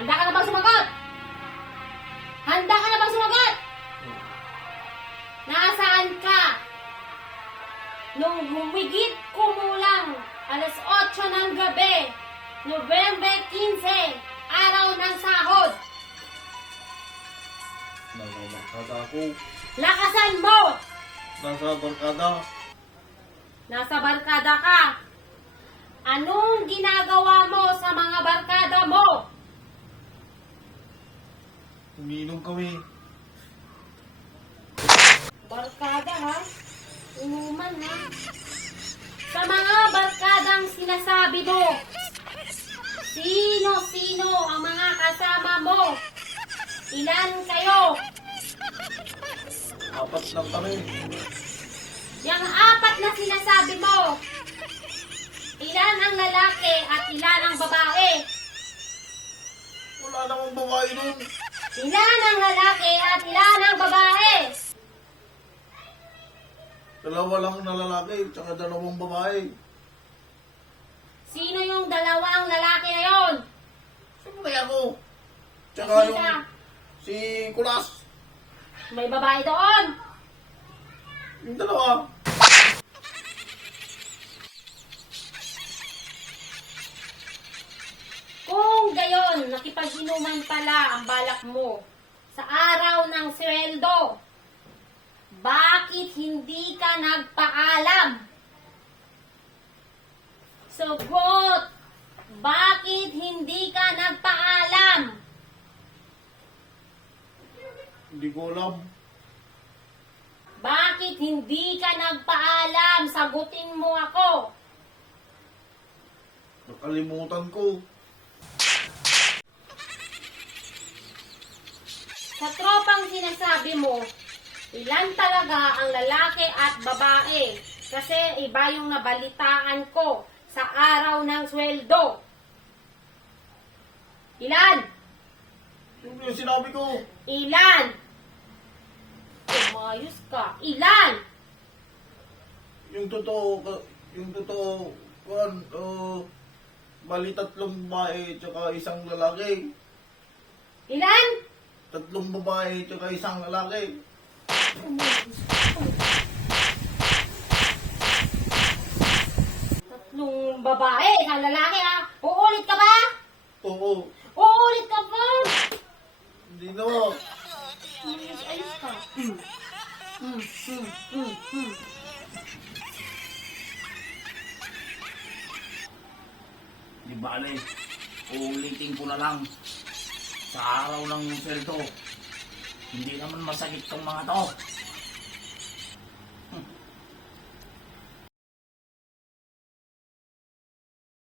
Handa ka na bang sumagot? Handa ka na bang sumagot? Nasaan ka? Nung humigit kumulang alas 8 ng gabi, November 15, araw ng sahod. Nasa barkada ako. Lakasan mo! Nasa barkada. Nasa barkada ka. Anong ginagawa mo sa mga barkada mo? Umiinom kami. Barkada ha? Inuman ha? Sa mga barkadang sinasabi mo, sino-sino ang mga kasama mo? Ilan kayo? 4 lang kami. Yang 4 na sinasabi mo, ilan ang lalaki at ilan ang babae? Wala namang babae nun. Ilan ang lalaki at ilan ang babae? 2 lang na lalaki, tsaka 2 babae. Sino yung 2 lalaki na yon? Siyempre ako. Tsaka Sino yung ka? si Kulas. May babae doon. Yung 2. Kung gayon, nakipag-inuman pala ang balak mo sa araw ng sweldo, bakit hindi ka nagpaalam? Sagot! Bakit hindi ka nagpaalam? Hindi ko alam. Bakit hindi ka nagpaalam? Sagutin mo ako. Nakalimutan ko. Sa tropang sinasabi mo, ilan talaga ang lalaki at babae? Kasi iba yung nabalitaan ko sa araw ng sweldo. Ilan? Yung sinabi ko. Ilan? Umayos ka. Ilan? Yung totoo, bali 3 babae, tsaka 1 lalaki. Ilan? 3 babae, tsaka 1 lalaki. Tatlong babae, isang lalaki ha? Uulit ka ba? Oo. Uulit ka ba? Hindi na. Ayos ka. Di bale, uulitin ko na lang sa araw ng sweldo. Hindi naman masakit tong mga to.